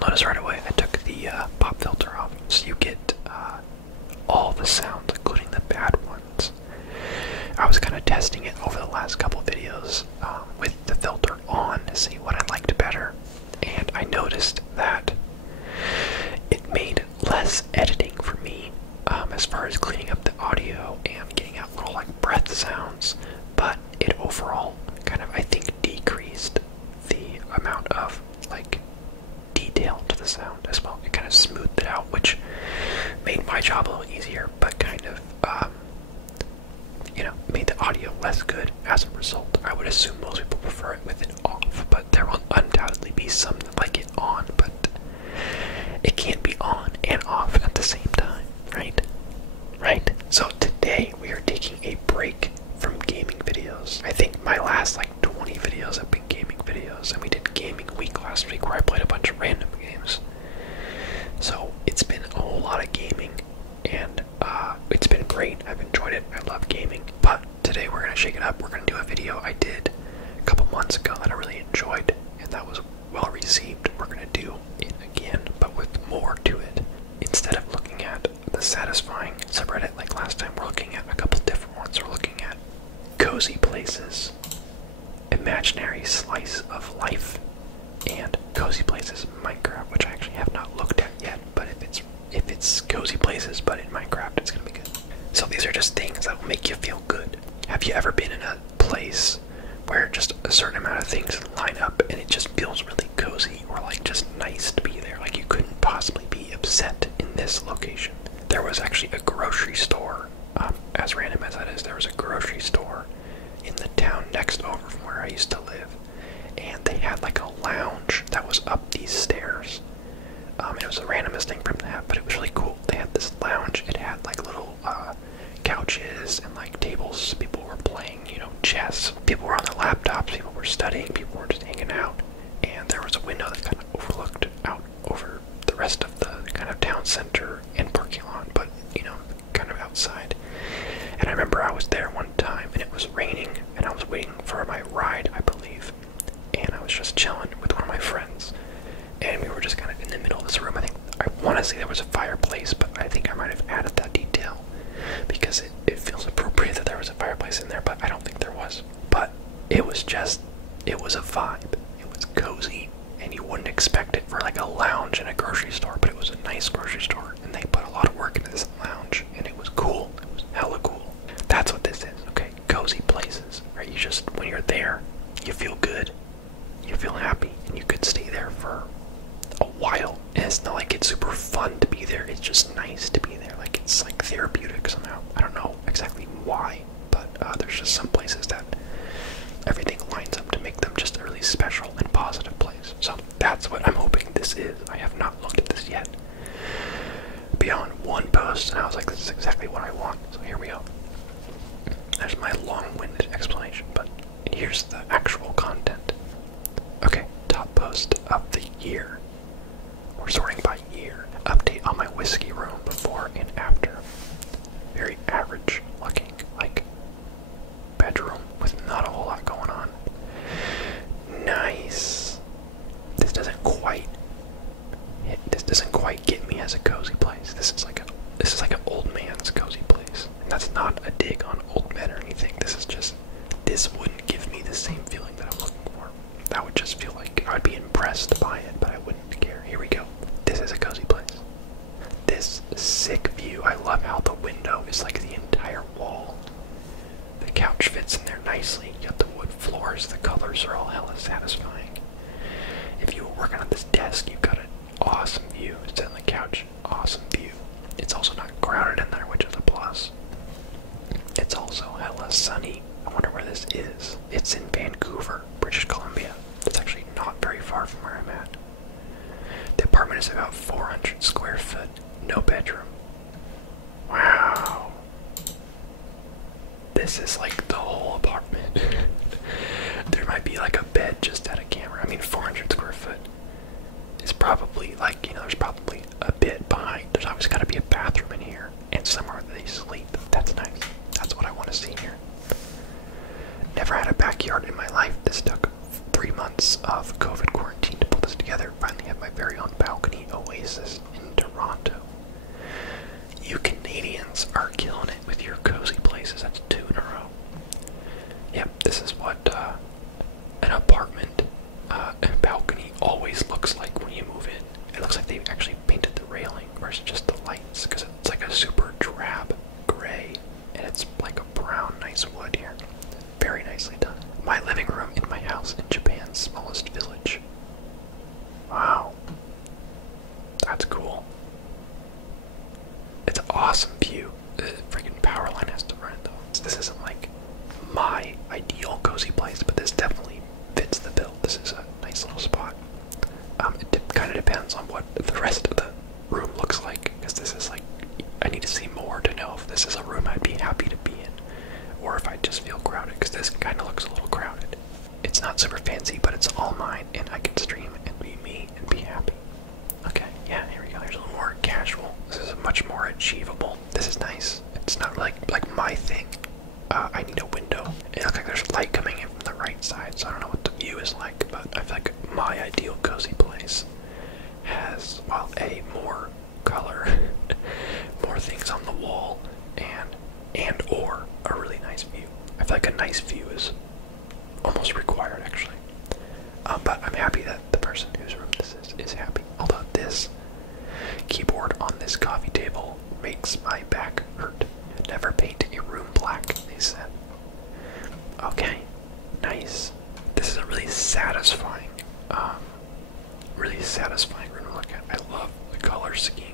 notice right away I took the pop filter off, so you get all the sounds, including the bad ones. I was kind of testing it over the last couple videos with the filter on to see what I liked better, and I noticed that it made less editing for me as far as cleaning up the audio and getting out little like breath sounds, but it overall kind of, I think, decreased the amount of like detail to the sound as well. It kind of smoothed it out, which made my job a little easier, but kind of made the audio less good as a result. I would assume most people prefer it with it off, but there will undoubtedly be some that like it on, but it can't be on and off at the same time, right? Right? So today we are taking a break from gaming videos. I think my last like 20 videos have been gaming videos, and we did gaming week last week where I played a bunch of random games. So it's been a whole lot of gaming, and it's been great. I've enjoyed it. I love gaming. But today we're going to shake it up. We're going to do a video I did a couple months ago that I really enjoyed, and that was well received. We're going to do it again, but with more to it. Instead of looking at the satisfying subreddit like last time, we're looking at a couple different ones. We're looking at Cozy Places, Imaginary Slice of Life, and Cozy Places Minecraft, which I actually have not looked at yet, but if it's Cozy Places but in Minecraft, it's gonna be good. So these are just things that will make you feel good. Have you ever been in a place where just a certain amount of things line up and it just feels really cozy, or like just nice to be there? Like you couldn't possibly be upset in this location. There was actually a grocery store, as random as that is, there was a grocery store in the town next over from where I used to live, and they had like a lounge that was up these stairs. It was the randomest thing for them to have, but it was really cool. They had this lounge. It had like little couches and like tables. People were playing, chess. People were on their laptops. People were studying. People were just hanging out. And there was a window that kind of overlooked out over the rest of the kind of town center and parking lot, but kind of outside. And I remember I was there one time, and it was raining, and I was waiting for my ride, I believe. And I was just chilling with one of my friends, and we were just kind of in the middle of this room. I want to say there was a fireplace, but I think I might have added that detail because it feels appropriate that there was a fireplace in there, but I don't think there was. But it was a vibe. It was cozy, and you wouldn't expect it for like a lounge in a grocery store, but it was a nice grocery store, and they put a lot of work into this lounge, and it was cool. It was hella cool. That's what this is, okay? Cozy places, right? You just, when you're there, you feel good, you feel happy, and you could stay there for a while. And it's not like it's super fun to be there, it's just nice to be there. Like it's like therapeutic somehow. I don't know exactly why, but there's just some places that everything lines up to make them just a really special and positive place. So that's what I'm hoping this is. I have not looked at this yet beyond one post, and I was like, this is exactly what I want. So here we go. There's my long-winded explanation, but here's the actual content. Okay, top post of the year. We're sorting by year. Update on my whiskey room before and after. Very average looking, like, bedroom with not a whole lot going on. Nice. This doesn't quite get me as a cozy place. This is like an old man's cozy place. And that's not a dig on old men or anything. This wouldn't give me the same feeling that I'm looking for. I would just feel like I'd be impressed by it, but I wouldn't care. Here we go. This is a cozy place. This sick view. I love how the window is like the entire wall. The couch fits in there nicely. You got the wood floors. The colors are all hella satisfying. If you were working on this desk, you've got an awesome view. Sit on the couch. Awesome view. It's also not crowded in there, which is a plus. It's also hella sunny. I wonder where this is. It's in Vancouver, British Columbia. It's actually not very far from where I'm at. The apartment is about 400 square foot. No bedroom. Wow. This is like the whole apartment. There might be like a bed just at a camera. I mean, 400 square foot is probably like, there's probably a bit behind. There's always got to be a bathroom in here and somewhere they sleep. That's nice. That's what I want to see here. Never had a backyard in my life. This took 3 months of COVID quarantine to pull this together. Finally have my very own balcony. Places in Toronto. You Canadians are killing it with your cozy places. That's 2 in a row. Yep, this is what an apartment balcony always looks like when you move in. It looks like they actually painted the railing, or it's just the lights, because it's like a super drab gray, and it's like a brown, nice wood here. Very nicely done. My living room in my house in Japan's smallest village. Wow. That's cool. It's an awesome view. The freaking power line has to run it though. So this isn't like my ideal cozy place, but this definitely fits the bill. This is a nice little spot. It kind of depends on what the rest of the room looks like, because this is like, I need to see more to know if this is a room I'd be happy to be in, or if I just feel crowded, because this kind of looks a little crowded. It's not super fancy, but it's all mine, and I can stream and be me and be happy. Okay, yeah, here we go. Here's a little more casual. This is much more achievable. This is nice. It's not like my thing. I need a window. It looks like there's light coming in from the right side, so I don't know what the view is like, but I feel like my ideal cozy place has, well, more color, more things on the wall, and or a really nice view. I feel like a nice view is almost required, actually. But I'm happy that the person whose room this is happy. Although this keyboard on this coffee table makes my back hurt. Never paint a room black, they said. Okay, nice. This is a really satisfying room to look at. I love the color scheme.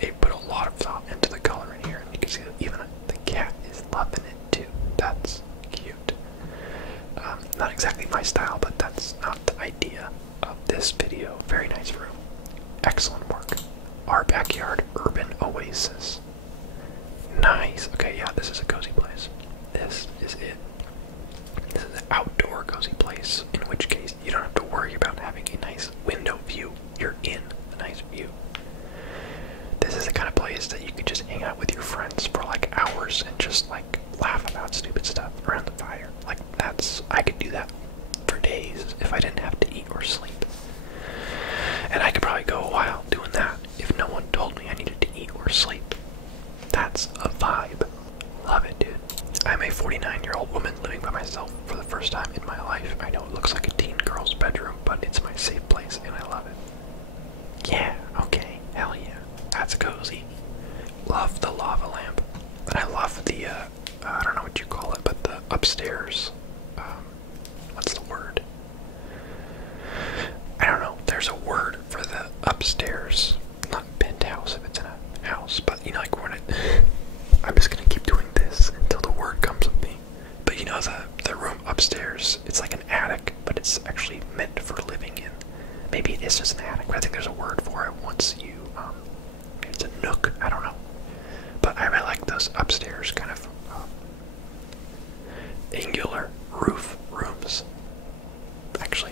They put a lot of thought into the color in here, and you can see that even the cat is loving it too. That's cute. Not exactly my style, but that's not the idea of this video. Very nice room. Excellent work. Our backyard urban oasis. Nice. Okay, yeah, this is a cozy place. This is it. This is an outdoor cozy place, in which case you don't have to worry about having a nice window view. You're in a nice view. This is the kind of place that you could just hang out with your friends for like hours and just like laugh about stupid stuff around the fire. Like I could do that for days if I didn't have to eat or sleep. And I could probably go a while doing that if no one told me I needed to eat or sleep. That's a vibe. Love it, dude. I'm a 49-year-old woman living by myself for the first time in my life. I know it looks like a teen girl's bedroom, but it's my safe place and I love it. Yeah, okay, hell yeah. That's cozy. Love the lava lamp. And I love the, I don't know what you call it, but the upstairs, what's the word? I don't know, there's a word for the upstairs, not penthouse if it's in a house, but you know, like when I'm just gonna keep doing this until the word comes with me. But you know, the room upstairs, it's like an attic, but it's actually meant for living in. Maybe it is just an attic, but I think there's a word for it once you, it's a nook, I don't know. But I really like those upstairs kind of angular roof rooms, actually.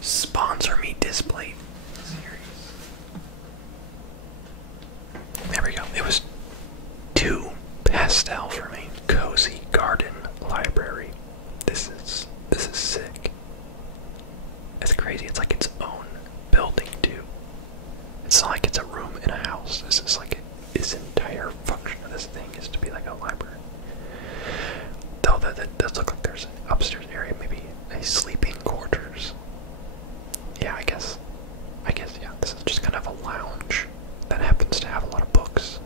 Sponsor me display series. There we go. It was 2 pastels for me. Cozy garden library. This is sick. It's crazy. It's like its own building too. It's not like it's a room in a house. This is like its entire function of this thing is to be like a library. Though that does look like there's an upstairs area, maybe a sleeping quarters. Yeah, I guess, yeah, this is just kind of a lounge that happens to have a lot of books.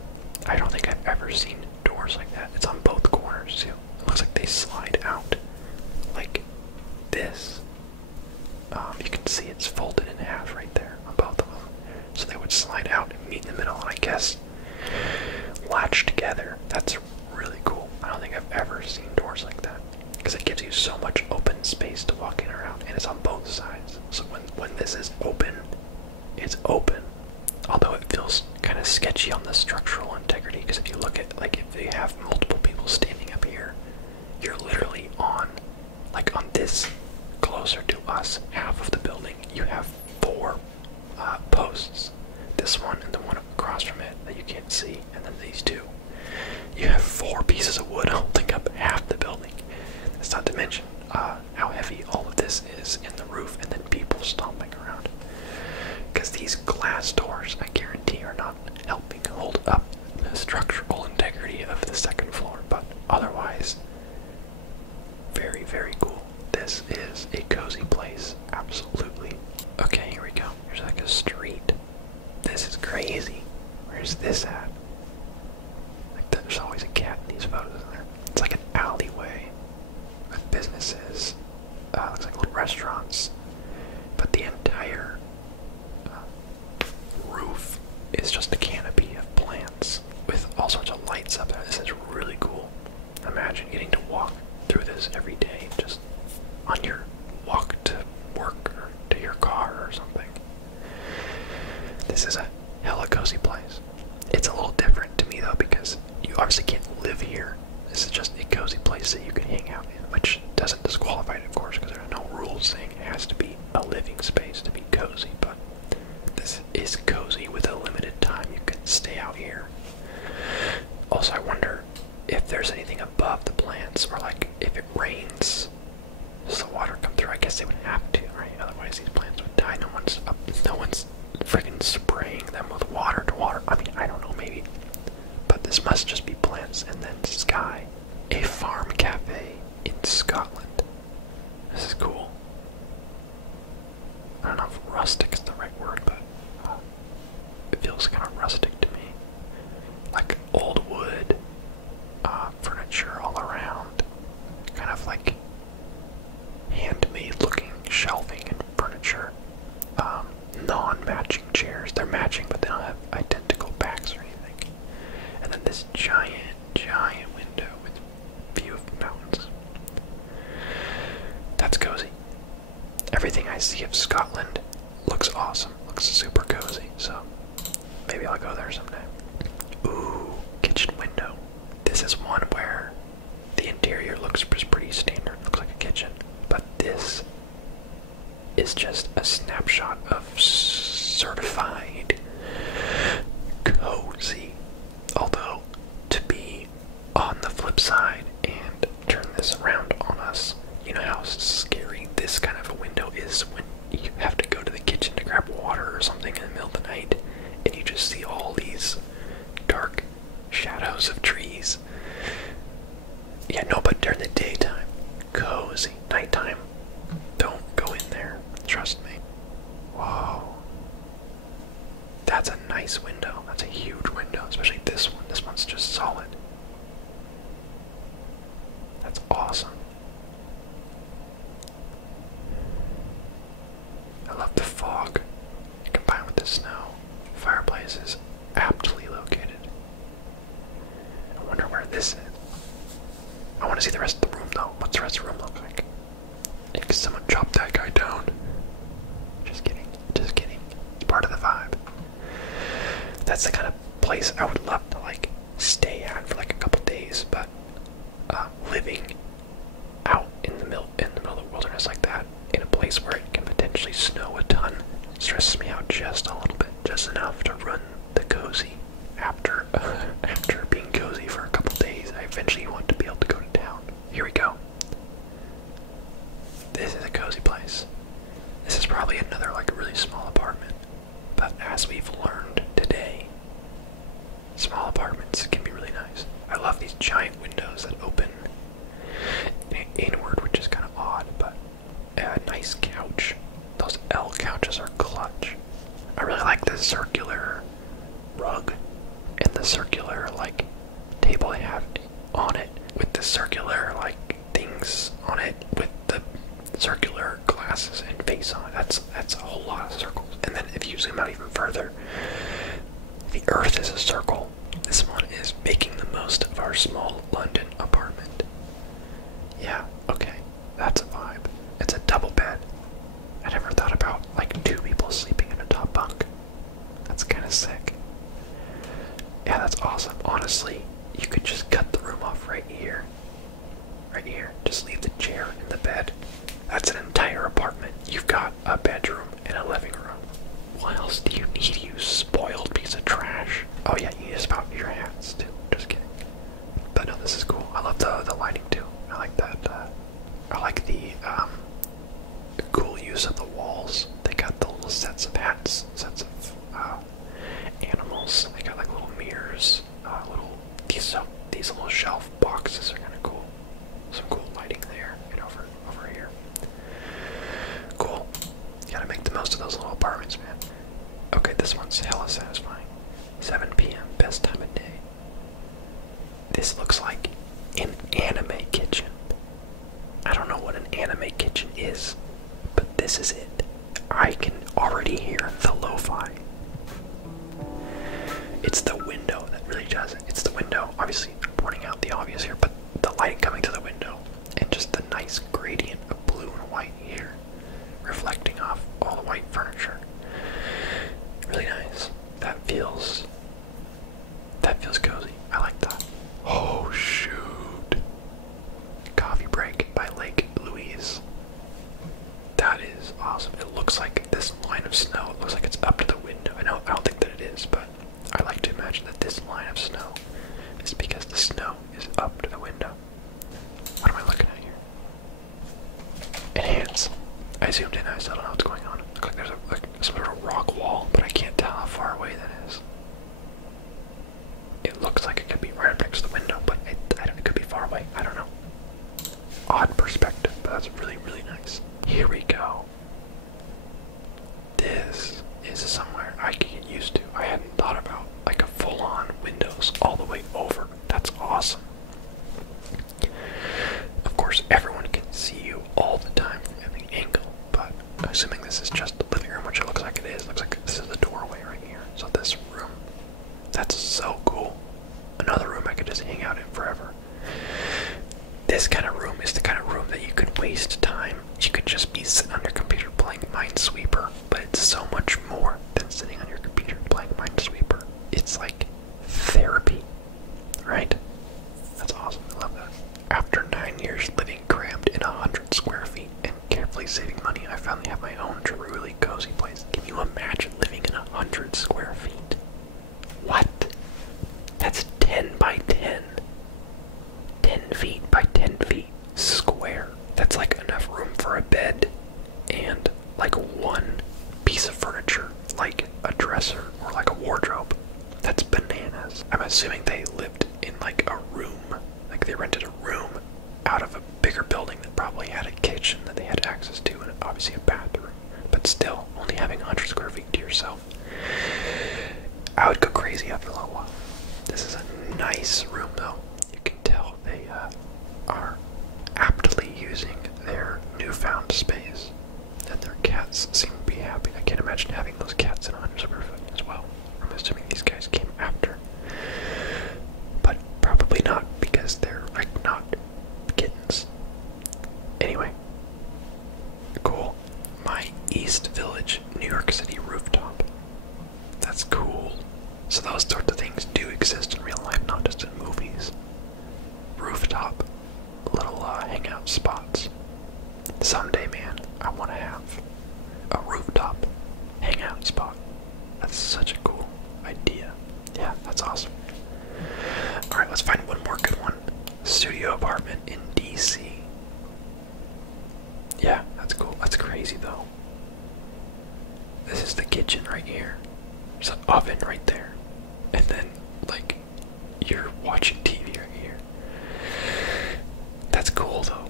I don't think I've ever seen doors like that. It's on both corners, too. It looks like they slide out like this. You can see it's folded in half right there on both of them. So they would slide out and meet in the middle, and I guess latch together. That's really cool. I don't think I've ever seen doors like that, because it gives you so much open space to walk in or out, and it's on both sides. So when this is open, it's open. Although it feels kind of sketchy on the structural integrity, because if you look at, like, if you have multiple people standing up here, you're literally on, like, on this closer to us half of the building, you have 4 posts. This one and the one across from it that you can't see, and then these 2. You have 4 pieces of wood holding up half the building. That's not to mention how heavy all of this is in the roof, and then people stomping around. Because these glass doors, I guarantee, are not helping hold up the structural integrity of the second floor, but otherwise, very, very cool. This is a cozy place, absolutely. Okay, here we go. There's like a street. This is crazy. Where's this at? Like, there's always a cat in these photos in there. It's like an alleyway with businesses. Looks like little restaurants. But the entire roof is just a canopy of plants with all sorts of lights up there. This is really cool. Imagine getting to walk through this every day, just on your walk to work or to your car or something. This is a hella cozy place. It's a little different to me though, because you obviously can't live here. This is just a cozy place that you can hang out in, which doesn't disqualify it, of course, because there are no rules saying it has to be a living space to be cozy, but this is cozy with a limited time you can stay out here. Also, I wonder if there's anything above the plants, or like if it rains, does the water come through? I guess they would have to, right? Otherwise these plants would die. No one's freaking spraying them with water to water. I mean, I don't know, maybe. But this must just be plants and then sky. A farm cafe in Scotland. This is cool. I don't know if rustic is the right word, but it feels kind of rustic to me. Like old wood, furniture all around. Kind of like handmade looking shelving and furniture. Non-matching chairs. They're matching, but they don't have identical backs or anything. And then this giant window with view of mountains. That's cozy. Everything I see of Scotland looks awesome. Looks super cozy. So maybe I'll go there someday. Ooh, kitchen window. This is one where the interior looks pretty standard. Looks like a kitchen. But this is just a snapshot of certified cozy. Although, to be on the flip side and turn this around on us, you know how scary this kind of a window is when you have to go to the kitchen to grab water or something in the middle of the night, and you just see all these dark shadows of trees. Yeah, no, but during the daytime, cozy. Nighttime, don't go in there. Trust me. Whoa. That's a nice window. That's a huge window, especially this one. This one's just solid. That's awesome. I love the fog combined with the snow. Fireplace is aptly located. I wonder where this is. I want to see the rest of the room though. What's the rest of the room look like? Hey, someone chop that guy down. Just kidding. Just kidding. It's part of the vibe. That's the kind of place I would love to like stay at for like a couple days, but living out in the middle of the wilderness like that, in a place where it can potentially snow a ton, stresses me out just a little bit, just enough to run the cozy. After being cozy for a couple days, I eventually want to be able to go to town. Here we go. This is a cozy place. This is probably another like really small apartment, but as we've learned today, small apartments can be really nice. I love these giant windows that open inward, which is kind of odd, but a nice couch. Those L couches are clutch. I really like the circular rug and the circular like table they have on it with the circular like things on it with the circular glasses and face on it. That's a whole lot of circles. And then if you zoom out even further, the earth is a circle. This one is making the most of our small London apartment. Yeah, okay, that's a vibe. It's a double bed. I never thought about like 2 people sleeping in a top bunk. That's kind of sick. Yeah, that's awesome. Honestly, you could just cut the room off right here. Right here. Just leave the chair in the bed. That's an entire apartment. You've got a bedroom and a living room. What else do you need, you spoiled piece of trash? Oh yeah, you need to spout your hats too. Just kidding. light coming to the window, and just the nice gradient of blue and white here, reflecting off all the white furniture. Really nice. That feels cozy. I like that. Oh shoot! Coffee break by Lake Louise. That is awesome. It looks like this line of snow. It looks like it's up to the window. I don't think that it is, but I like to imagine that this line of snow is because the snow is up to the window. What am I looking at here? Enhance. I zoomed in. I still don't know what's going on. It looks like there's some sort of rock wall, but I can't tell how far away that is. It looks like it could be right up next to the window, but it could be far away. I don't know. Odd perspective, but that's really, really nice. Here we go. This is somewhere I can get used to. I hadn't thought about like a full-on windows all the way over. That's awesome. Of course, everyone can see you all the time from every angle, but assuming this is just the living room, which it looks like it is, looks like this is the doorway right here. So this room, that's so cool. Another room I could just hang out in forever. This kind of room is the kind of room that you could waste time. You could just be sitting on your computer playing Minesweeper, but it's so much more than sitting on your computer playing Minesweeper. It's like therapy, right? That's awesome. I love that. After 9 years living crammed in 100 square feet and carefully saving money, I finally have my own truly cozy place. Can you imagine living in 100 square feet? What? That's 10 by 10. 10 feet by 10 feet square. That's like enough room for a bed and like one piece of furniture, like a dresser or like a wardrobe. That's bananas. I'm assuming they lived in like a room, like they rented a room out of a bigger building that probably had a kitchen that they had access to and obviously a bathroom. But still, only having 100 square feet to yourself. I would go crazy after a little while. This is a nice room though. You can tell they are aptly using their newfound space, and their cats seem to be happy. I can't imagine having those cats in 100 square foot as well. I'm assuming these guys came after, but probably not because they're like not kittens. Anyway, cool. My East Village, New York City rooftop. That's cool. So those sorts of things do exist in real life, not just in movies. Rooftop, little hangout spots. Someday, man, I want to have a rooftop hangout spot. That's such a cool idea. Yeah, that's awesome. Alright, let's find one more good one. Studio apartment in DC. Yeah, that's cool. That's crazy though. This is the kitchen right here. There's an oven right there. And then, like, you're watching TV right here. That's cool though.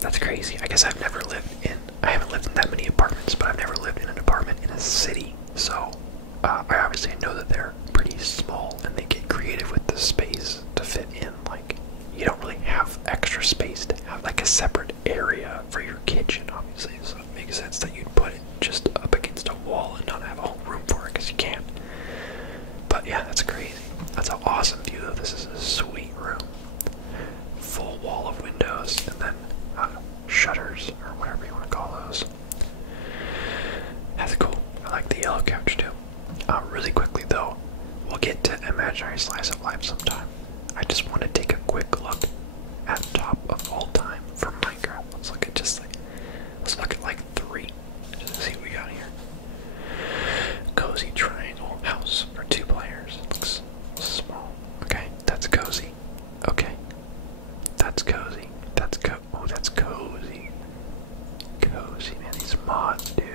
That's crazy. I guess I haven't lived in that many apartments, but I've never lived in an apartment in a city. So, I obviously know that they're pretty small and they get creative with the space to fit in. Like, you don't really have extra space to have like a separate area for your kitchen, obviously. So it makes sense that you'd put it just up against a wall and not have a whole room for it because you can't. But yeah, that's crazy. That's an awesome view though. This is a sweet room. Full wall of windows and then shutters or whatever you want to call those. That's cool. I like the yellow couch too. Really quickly though, we'll get to imaginary slice of life sometime. I just want to take a quick look at top of all time for Minecraft. Let's look at like 3. Just to see what we got here. Cozy triangle house for 2 players. It looks small. Okay, that's cozy. Okay. That's cozy. That's cozy. Cozy, man. These mods, dude.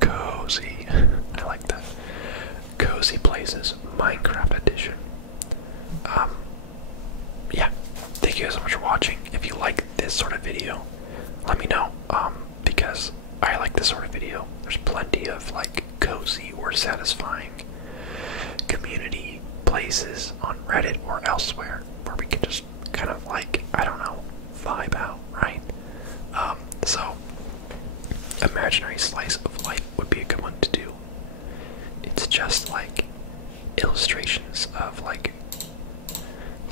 Cozy. I like that. Cozy Places, Minecraft edition. Yeah. Thank you guys so much for watching. If you like this sort of video, let me know. Because I like this sort of video. There's plenty of like cozy or satisfying community places on Reddit or elsewhere where we can just kind of like, I don't know, vibe out, right? So imaginary slice of life would be a good one to do. It's just like illustrations of like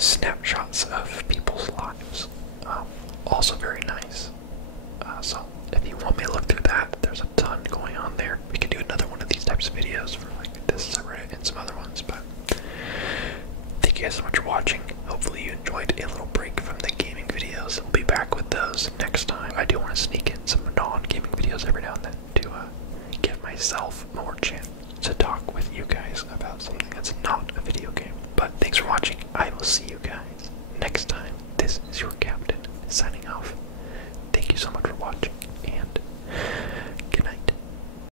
snapshots of people's lives. Also very nice. So if you want me to look through that, there's a ton going on there. We could do another one of these types of videos for like this subreddit and some other ones, but thank you guys so much for watching. Hopefully you enjoyed a little break from the gaming videos. We'll be back with those next time. I do want to sneak in some non-gaming videos every now and then to give myself more chance to talk with you guys about something that's not a video game. But thanks for watching. I will see you guys next time. This is your captain signing off. Thank you so much for watching.